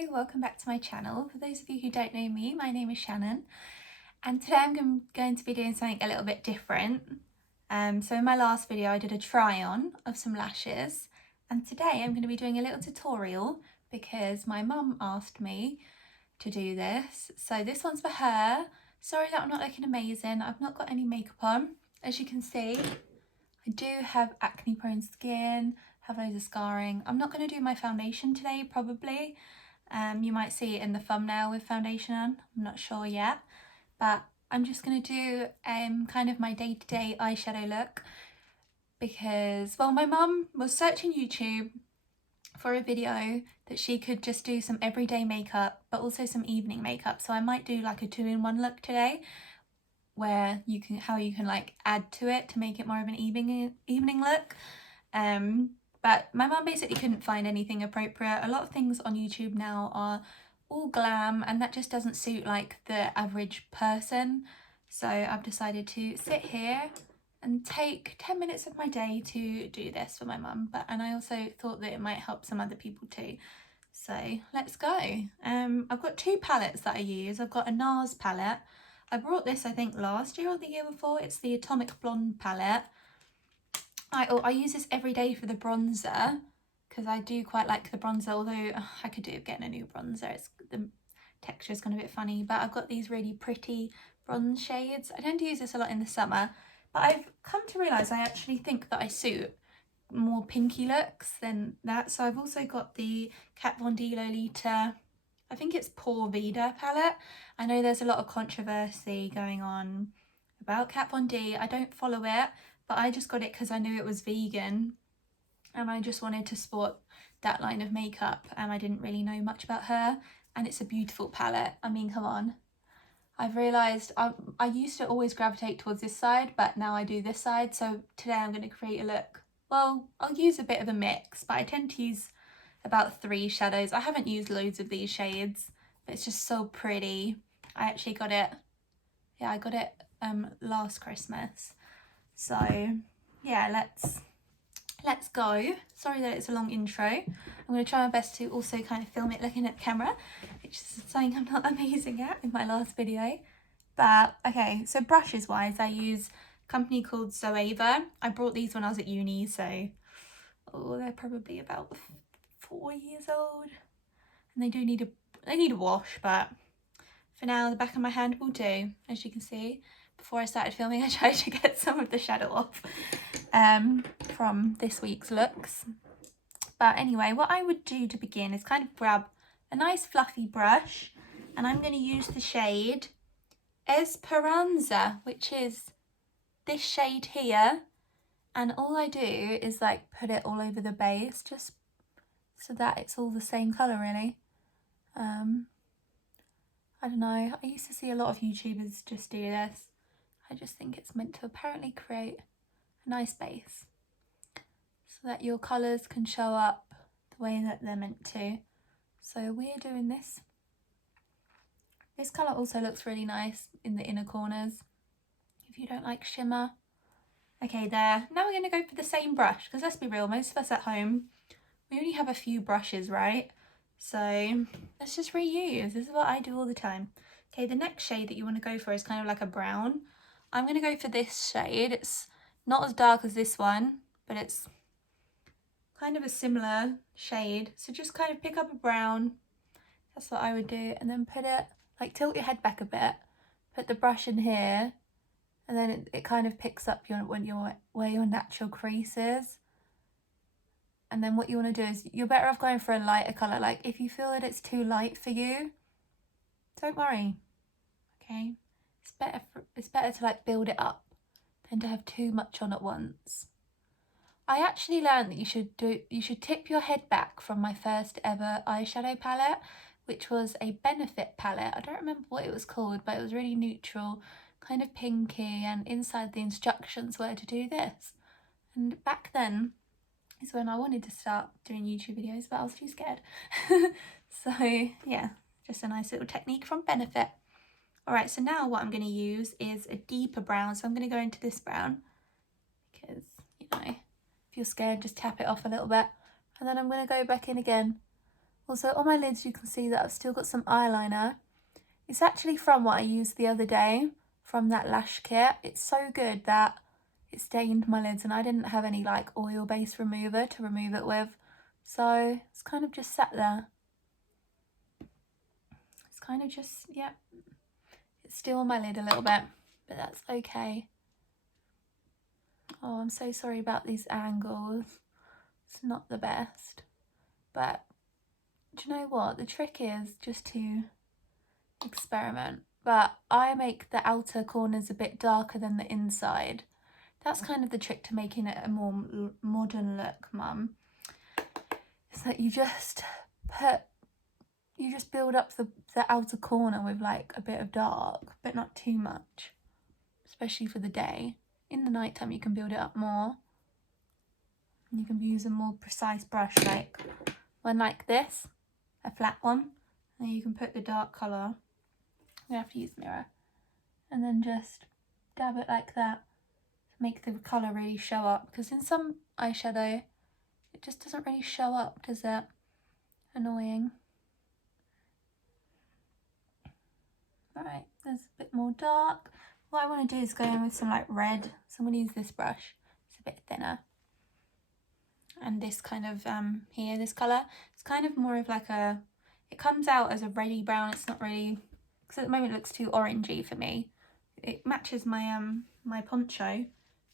Hello, welcome back to my channel. For those of you who don't know me, my name is Shannon and today I'm going to be doing something a little bit different. So in my last video I did a try on of some lashes and today I'm going to be doing a little tutorial because my mum asked me to do this. So this one's for her. Sorry that I'm not looking amazing, I've not got any makeup on. As you can see, I do have acne prone skin, have loads of scarring. I'm not going to do my foundation today probably. You might see it in the thumbnail with foundation on, I'm not sure yet. But I'm just going to do kind of my day-to-day eyeshadow look because, well, my mum was searching YouTube for a video that she could just do some everyday makeup but also some evening makeup. So I might do like a 2-in-1 look today where you can like add to it to make it more of an evening look. But my mum basically couldn't find anything appropriate. A lot of things on YouTube now are all glam and that just doesn't suit like the average person. So I've decided to sit here and take 10 minutes of my day to do this for my mum. And I also thought that it might help some other people too. So let's go. I've got two palettes that I use. I've got a NARS palette. I brought this I think last year or the year before. It's the Atomic Blonde palette. I use this every day for the bronzer because I do quite like the bronzer, although I could do getting a new bronzer. The texture's gone a bit funny, but I've got these really pretty bronze shades. I tend to use this a lot in the summer, but I've come to realise I actually think that I suit more pinky looks than that. So I've also got the KVD Lolita, I think it's Vida palette. I know there's a lot of controversy going on about Kat Von D. I don't follow it, but I just got it because I knew it was vegan and I just wanted to sport that line of makeup and I didn't really know much about her, and it's a beautiful palette. I mean, come on. I've realised I used to always gravitate towards this side, but now I do this side. So today I'm going to create a look. Well, I'll use a bit of a mix, but I tend to use about 3 shadows. I haven't used loads of these shades, but it's just so pretty. I actually got it, I got it last Christmas. So yeah, let's go. Sorry that it's a long intro. I'm going to try my best to also kind of film it looking at camera, which is something I'm not amazing at in my last video. But okay, so brushes wise, I use a company called Zoeva. I brought these when I was at uni, so they're probably about 4 years old, and they do need a wash, but for now the back of my hand will do. As you can see, before I started filming I tried to get some of the shadow off from this week's looks. But anyway, what I would do to begin is kind of grab a nice fluffy brush, and I'm going to use the shade Esperanza, which is this shade here, and all I do is like put it all over the base just so that it's all the same colour really. I don't know, I used to see a lot of YouTubers just do this. I just think it's meant to apparently create a nice base so that your colours can show up the way that they're meant to. So we're doing this. This colour also looks really nice in the inner corners if you don't like shimmer. Okay, there. Now we're going to go for the same brush because let's be real, most of us at home, we only have a few brushes, right? So let's just reuse. This is what I do all the time. Okay, the next shade that you want to go for is kind of like a brown. I'm going to go for this shade. It's not as dark as this one, but it's kind of a similar shade. So just kind of pick up a brown. That's what I would do. And then put it, like tilt your head back a bit. Put the brush in here. And then it kind of picks up where your natural crease is. And then what you want to do is, you're better off going for a lighter colour. Like if you feel that it's too light for you, don't worry, okay? It's better to like build it up than to have too much on at once. I actually learned that you should tip your head back from my first ever eyeshadow palette, which was a Benefit palette. I don't remember what it was called, but it was really neutral, kind of pinky, and inside the instructions were to do this. And back then is when I wanted to start doing YouTube videos, but I was too scared. So yeah, just a nice little technique from Benefit. Alright, so now what I'm going to use is a deeper brown. So I'm going to go into this brown because, you know, if you're scared, just tap it off a little bit. And then I'm going to go back in again Also on my lids you can see that I've still got some eyeliner. It's actually from what I used the other day, from that lash kit. It's so good that it stained my lids and I didn't have any like oil-based remover to remove it with. So it's kind of just sat there. It's kind of just, yeah, it's still on my lid a little bit, but that's okay. Oh, I'm so sorry about these angles. It's not the best. But do you know what? The trick is just to experiment. But I make the outer corners a bit darker than the inside. That's kind of the trick to making it a more modern look, Mum. Is that you just build up the outer corner with like a bit of dark, but not too much, especially for the day. In the night time you can build it up more. You can use a more precise brush, like one like this, a flat one, and you can put the dark colour. We have to use the mirror, and then just dab it like that to make the colour really show up, because in some eyeshadow it just doesn't really show up, does it? Annoying. Alright, there's a bit more dark. What I want to do is go in with some like red, so I'm going to use this brush. It's a bit thinner. And this kind of here, this colour, it's kind of more of like a, it comes out as a reddy brown. It's not really, because at the moment it looks too orangey for me. It matches my my poncho,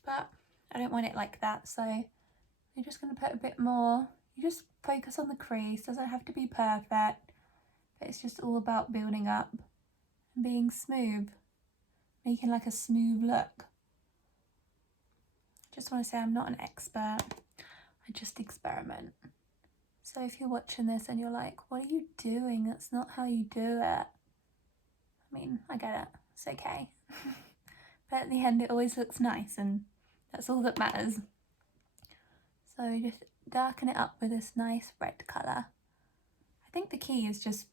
but I don't want it like that, so you're just going to put a bit more. You just focus on the crease. Doesn't have to be perfect, but it's just all about building up and being smooth, making like a smooth look. Just want to say I'm not an expert, I just experiment. So if you're watching this and you're like, what are you doing? That's not how you do it. I mean, I get it, it's okay. But at the end it always looks nice, and that's all that matters. So just darken it up with this nice red colour. I think the key is just,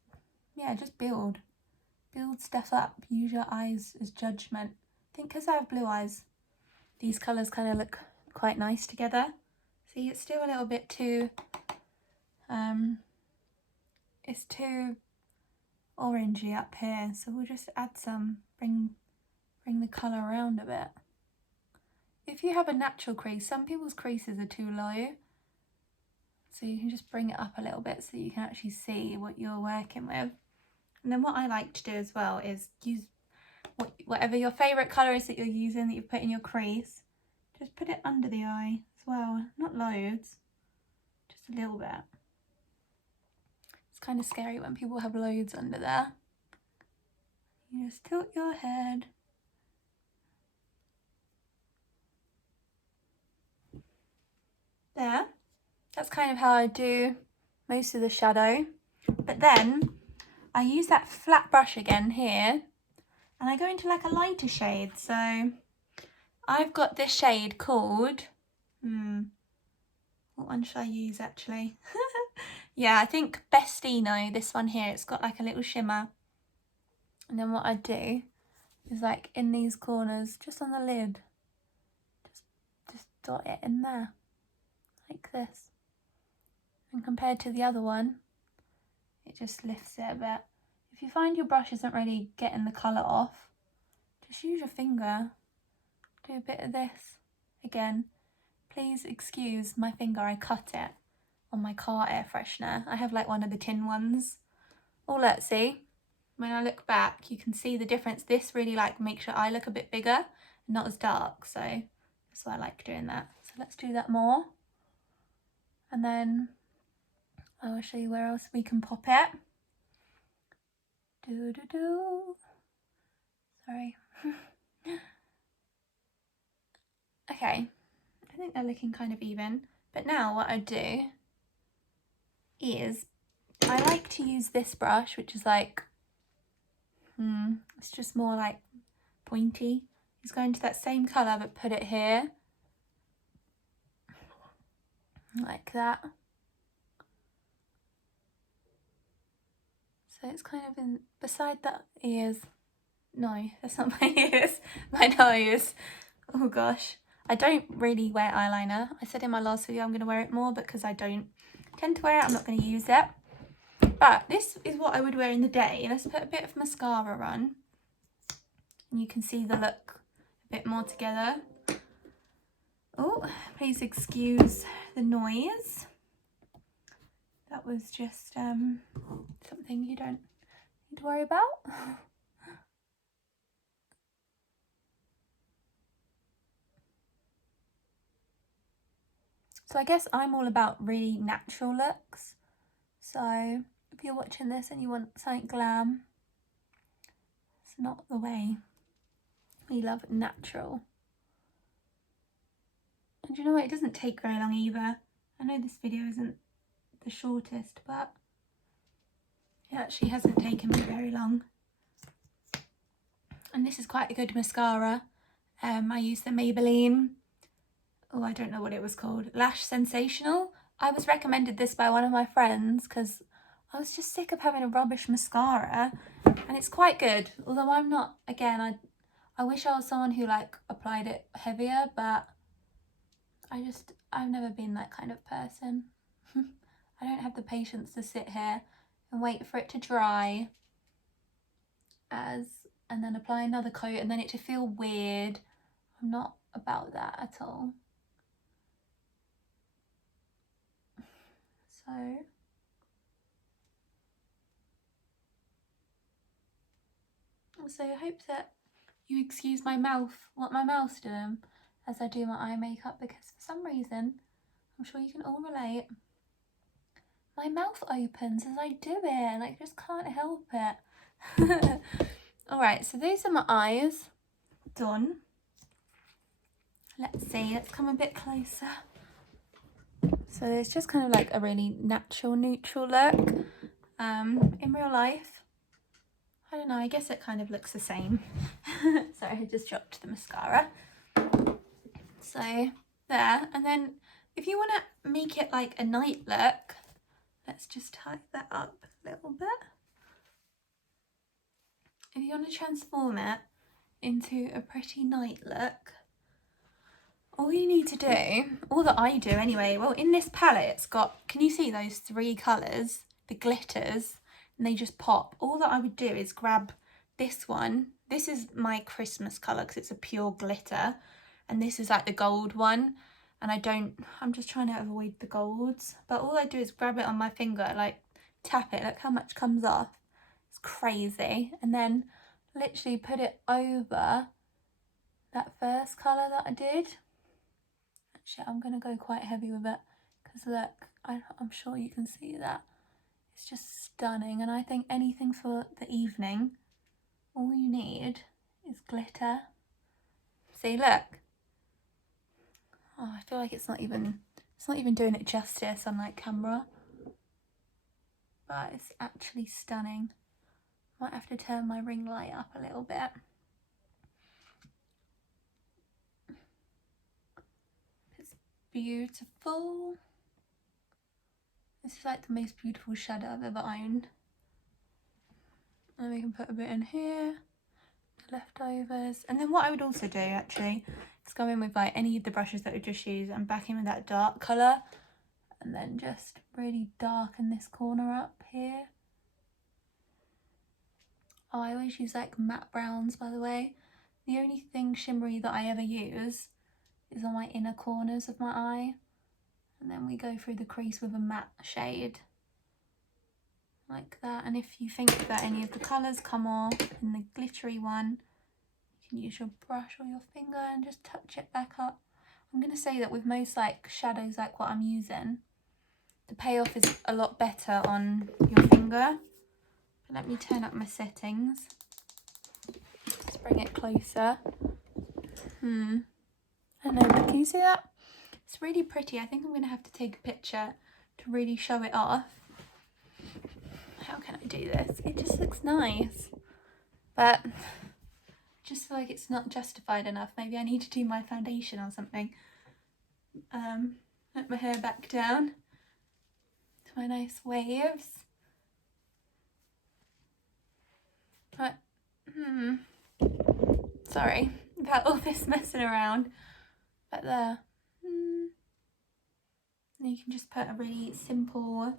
yeah, just build stuff up. Use your eyes as judgment. I think because I have blue eyes, these colours kind of look quite nice together. See, it's still a little bit too, it's too orangey up here, so we'll just add some, bring the colour around a bit. If you have a natural crease, some people's creases are too low, so you can just bring it up a little bit so you can actually see what you're working with. And then what I like to do as well is use whatever your favourite colour is that you're using, that you put in your crease, just put it under the eye as well. Not loads, just a little bit. It's kind of scary when people have loads under there. You just tilt your head. There. That's kind of how I do most of the shadow. But then I use that flat brush again here, and I go into like a lighter shade. So I've got this shade called, what one should I use actually? Yeah, I think Bestino, this one here. It's got like a little shimmer. And then what I do is like in these corners, just on the lid, just dot it in there, like this. And compared to the other one, it just lifts it a bit. If you find your brush isn't really getting the colour off, just use your finger. Do a bit of this. Again, please excuse my finger, I cut it on my car air freshener. I have like one of the tin ones. Oh, let's see. When I look back, you can see the difference. This really like makes your eye look a bit bigger and not as dark. So that's why I like doing that. So let's do that more. And then I will show you where else we can pop it. Sorry. Okay, I think they're looking kind of even. But now what I do is I like to use this brush, which is like, it's just more like pointy. It's going to that same colour, but put it here. Like that. So it's kind of in beside the ears. No, that's not my ears. My nose. Oh gosh. I don't really wear eyeliner. I said in my last video I'm going to wear it more, but because I don't tend to wear it, I'm not going to use it. But this is what I would wear in the day. Let's put a bit of mascara on. And you can see the look a bit more together. Oh, please excuse the noise. That was just something you don't need to worry about. So I guess I'm all about really natural looks. So if you're watching this and you want something glam, it's not the way. We love natural. And you know what, it doesn't take very long either. I know this video isn't the shortest, but it actually hasn't taken me very long. And this is quite a good mascara. I use the Maybelline, oh, I don't know what it was called, Lash Sensational. I was recommended this by one of my friends because I was just sick of having a rubbish mascara, and it's quite good. Although I'm not, again, I wish I was someone who like applied it heavier, but I've never been that kind of person. I don't have the patience to sit here and wait for it to dry and then apply another coat and then it to feel weird. I'm not about that at all. So I hope that you excuse my mouth, what my mouth's doing as I do my eye makeup, because for some reason, I'm sure you can all relate, my mouth opens as I do it and I just can't help it. Alright, so these are my eyes done. Let's see, let's come a bit closer. So it's just kind of like a really natural, neutral look. In real life, I don't know, I guess it kind of looks the same. Sorry, I just dropped the mascara. So there, and then if you want to make it like a night look, let's just tie that up a little bit. If you want to transform it into a pretty night look, all you need to do, all that I do anyway, well, in this palette it's got, can you see those 3 colours, the glitters, and they just pop. All that I would do is grab this one. This is my Christmas colour because it's a pure glitter, and this is like the gold one, and I'm just trying to avoid the golds, but all I do is grab it on my finger, like tap it, look how much comes off. It's crazy. And then literally put it over that first colour that I did. Actually, I'm going to go quite heavy with it because look, I'm sure you can see that. It's just stunning, and I think anything for the evening, all you need is glitter. See, look. Oh, I feel like it's not even doing it justice on like camera, but it's actually stunning. Might have to turn my ring light up a little bit. It's beautiful. This is like the most beautiful shadow I've ever owned. And we can put a bit in here, the leftovers. And then what I would also do actually is go in with like any of the brushes that we just used and back in with that dark colour, and then just really darken this corner up here. Oh, I always use like matte browns, by the way. The only thing shimmery that I ever use is on my inner corners of my eye. And then we go through the crease with a matte shade. Like that. And if you think that any of the colours come off in the glittery one, you can use your brush or your finger and just touch it back up. I'm going to say that with most like shadows like what I'm using, the payoff is a lot better on your finger. But let me turn up my settings. Let's bring it closer. I don't know, but can you see that? It's really pretty. I think I'm going to have to take a picture to really show it off. How can I do this? It just looks nice. But I just feel like it's not justified enough. Maybe I need to do my foundation or something. Let my hair back down to my nice waves. But, sorry about all this messing around. But there. And you can just put a really simple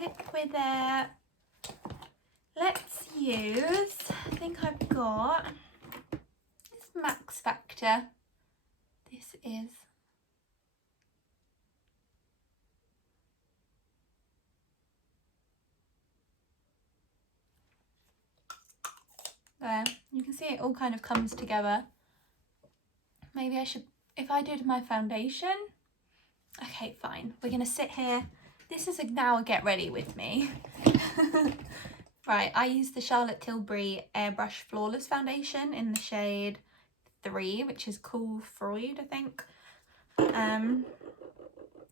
liquid there. Let's use, I think I've got this Max Factor. This is there. You can see it all kind of comes together. Maybe I should, if I did my foundation. Okay, fine. We're gonna sit here. This is now a get ready with me. Right, I use the Charlotte Tilbury Airbrush Flawless Foundation in the shade 3, which is Cool Freud, I think.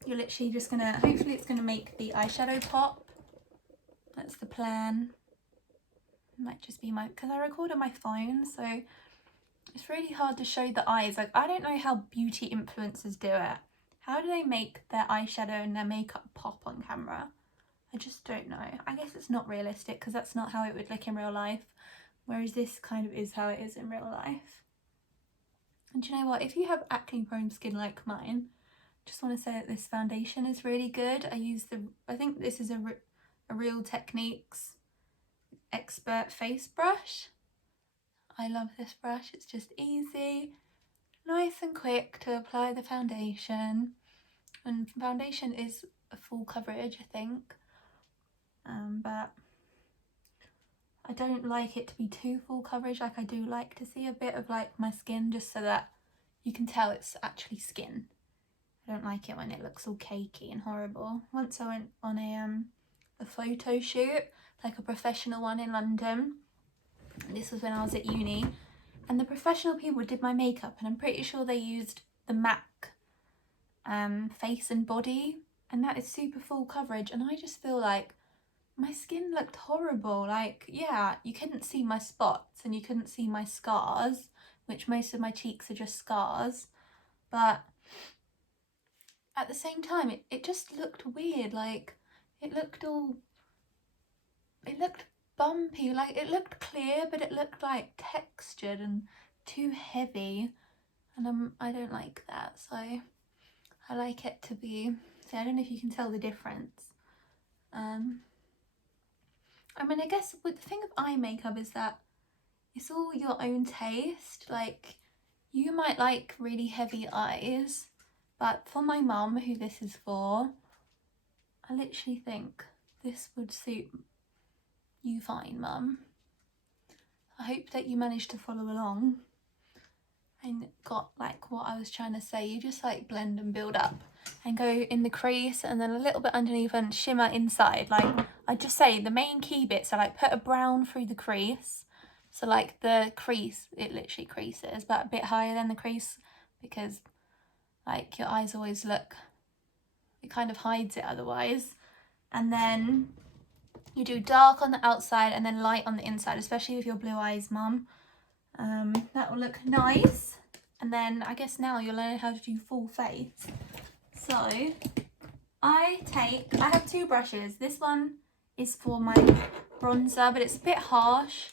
You're literally just gonna, hopefully it's gonna make the eyeshadow pop. That's the plan. It might just be my, because I record on my phone, so it's really hard to show the eyes. Like, I don't know how beauty influencers do it. How do they make their eyeshadow and their makeup pop on camera? I just don't know. I guess it's not realistic because that's not how it would look in real life. Whereas this kind of is how it is in real life. And do you know what? If you have acne prone skin like mine, just want to say that this foundation is really good. I think this is a Real Techniques Expert Face Brush. I love this brush. It's just easy, nice and quick to apply the foundation. And foundation is a full coverage, I think. But I don't like it to be too full coverage. Like, I do like to see a bit of like my skin, just so that you can tell it's actually skin. I don't like it when it looks all cakey and horrible. Once I went on a photo shoot, like a professional one in London. This was when I was at uni, and the professional people did my makeup, and I'm pretty sure they used the MAC face and body, and that is super full coverage, and I just feel like my skin looked horrible. Like, yeah, you couldn't see my spots and you couldn't see my scars, which most of my cheeks are just scars, but at the same time it just looked weird. Like, it looked bumpy. Like, it looked clear, but it looked like textured and too heavy, and I don't like that. So I like it to be, so I don't know if you can tell the difference. I mean, I guess with the thing of eye makeup is that it's all your own taste. Like, you might like really heavy eyes, but for my mum, who this is for, I literally think this would suit you fine, Mum. I hope that you managed to follow along and got like what I was trying to say. You just like blend and build up and go in the crease and then a little bit underneath and shimmer inside. Like, I just say the main key bits are like put a brown through the crease. So like the crease, it literally creases, but a bit higher than the crease, because like your eyes always look, it kind of hides it otherwise. And then you do dark on the outside and then light on the inside, especially with your blue eyes, Mum. That will look nice. And then I guess now you'll learn how to do full face. So I have two brushes. This one is for my bronzer, but it's a bit harsh.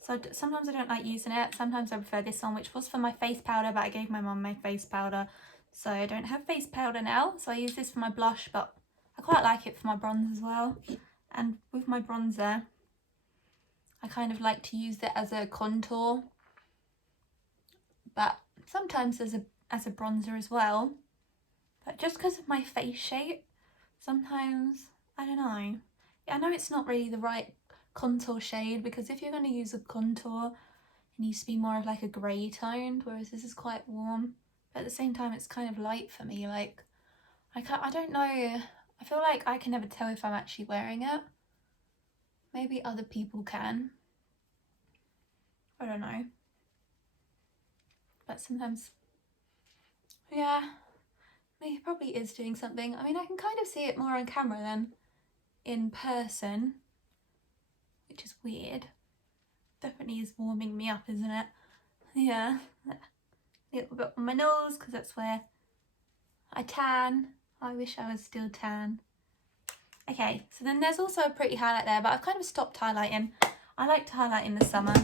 So sometimes I don't like using it. Sometimes I prefer this one, which was for my face powder, but I gave my mum my face powder. So I don't have face powder now. So I use this for my blush, but I quite like it for my bronze as well. And with my bronzer, I kind of like to use it as a contour, but sometimes as a bronzer as well. But just because of my face shape, sometimes, I don't know. I know it's not really the right contour shade, because if you're going to use a contour, it needs to be more of like a grey toned, whereas this is quite warm. But at the same time, it's kind of light for me. Like, I don't know. I feel like I can never tell if I'm actually wearing it. Maybe other people can. I don't know. But sometimes, yeah, he probably is doing something. I mean, I can kind of see it more on camera than in person, which is weird. Definitely is warming me up, isn't it? Yeah, a little bit on my nose, because that's where I tan. I wish I was still tan. Okay, so then there's also a pretty highlight there, but I've kind of stopped highlighting. I like to highlight in the summer.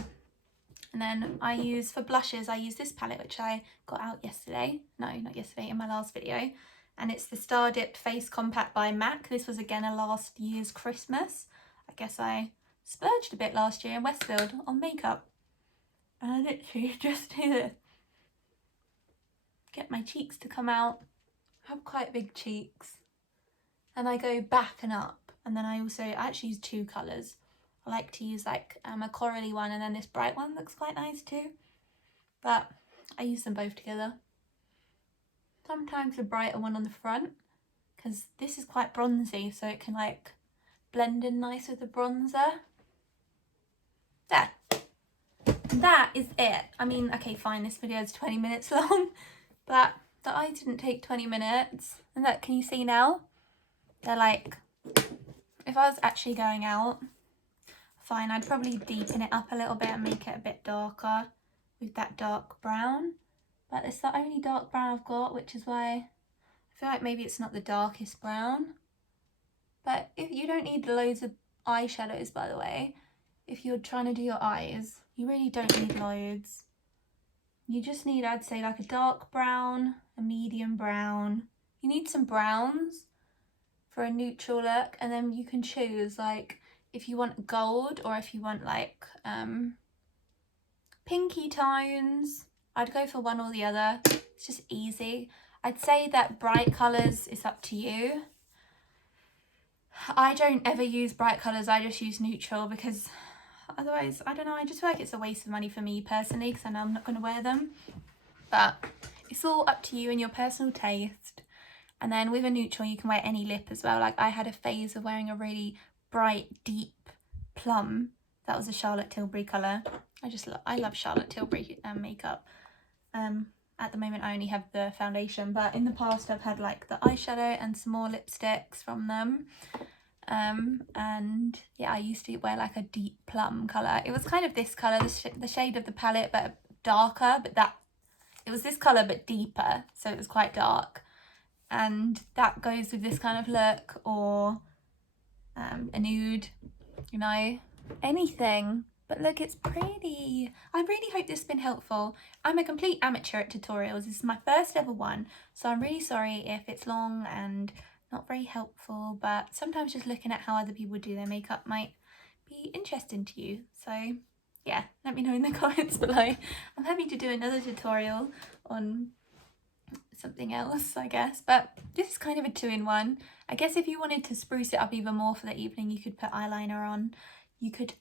And then I use, for blushes, I use this palette, which I got out yesterday. No, not yesterday, in my last video. and it's the Star Dipped Face Compact by MAC. This was again a last year's Christmas. I guess I splurged a bit last year in Westfield on makeup. And I literally just do this. Get my cheeks to come out. I have quite big cheeks. And I go back and up. And then I actually use two colours. I like to use like a corally one, and then this bright one looks quite nice too. But I use them both together. Sometimes the brighter one on the front, because this is quite bronzy, so it can like blend in nice with the bronzer. There. And that is it. I mean, okay, fine, this video is 20 minutes long, but the eye didn't take 20 minutes. And look, can you see now? They're like, if I was actually going out, fine, I'd probably deepen it up a little bit and make it a bit darker with that dark brown. But it's the only dark brown I've got, which is why I feel like maybe it's not the darkest brown. But if you don't need loads of eyeshadows, by the way, if you're trying to do your eyes, you really don't need loads. You just need, I'd say, like a dark brown, a medium brown. You need some browns for a neutral look, and then you can choose like if you want gold or if you want like pinky tones. I'd go for one or the other. It's just easy. I'd say that bright colours is up to you. I don't ever use bright colours, I just use neutral, because otherwise, I don't know, I just feel like it's a waste of money for me personally, because I know I'm not going to wear them. But it's all up to you and your personal taste. And then with a neutral, you can wear any lip as well. Like I had a phase of wearing a really bright, deep plum. That was a Charlotte Tilbury colour. I love Charlotte Tilbury makeup. At the moment I only have the foundation, but in the past I've had like the eyeshadow and some more lipsticks from them. And yeah, I used to wear like a deep plum colour. It was kind of this colour, the shade of the palette, but darker, but it was this colour but deeper, so it was quite dark. And that goes with this kind of look, or a nude, you know, anything. But look, it's pretty. I really hope this has been helpful. I'm a complete amateur at tutorials. This is my first ever one, so I'm really sorry if it's long and not very helpful, but sometimes just looking at how other people do their makeup might be interesting to you. So yeah, let me know in the comments below. I'm happy to do another tutorial on something else, I guess, but this is kind of a two-in-one. I guess if you wanted to spruce it up even more for the evening, you could put eyeliner on. You could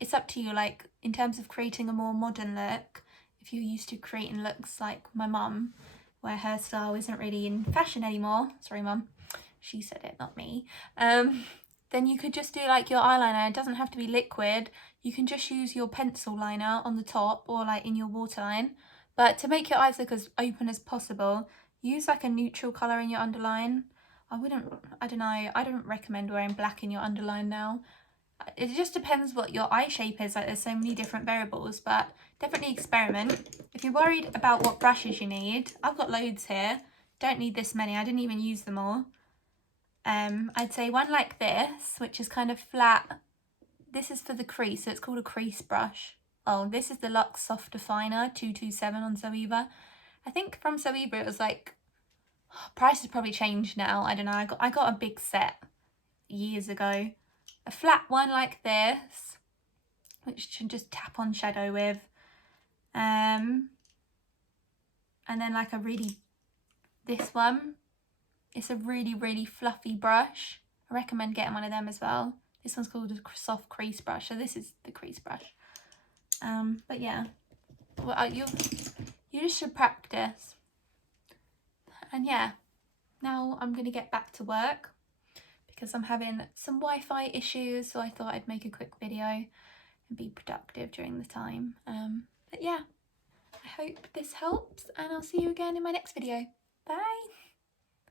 it's up to you, like in terms of creating a more modern look. If you're used to creating looks like my mum, where her style isn't really in fashion anymore, sorry mum, she said it, not me, then you could just do like your eyeliner. It doesn't have to be liquid. You can just use your pencil liner on the top or like in your waterline. But to make your eyes look as open as possible, use like a neutral colour in your underline. I don't recommend wearing black in your underline now. It just depends what your eye shape is. Like there's so many different variables, but definitely experiment. If you're worried about what brushes you need, I've got loads here. Don't need this many. I didn't even use them all. I'd say one like this, which is kind of flat. This is for the crease, so it's called a crease brush. Oh, this is the Luxe Soft Definer 227 on Zoeva. I think from Zoeva it was like, price has probably changed now. I don't know. I got a big set years ago. A flat one like this, which you can just tap on shadow with. And then like this one. It's a really, really fluffy brush. I recommend getting one of them as well. This one's called a soft crease brush, so this is the crease brush. But yeah, well, you just should practice. And yeah, now I'm going to get back to work because I'm having some Wi-Fi issues, so I thought I'd make a quick video and be productive during the time. But yeah, I hope this helps, and I'll see you again in my next video. Bye!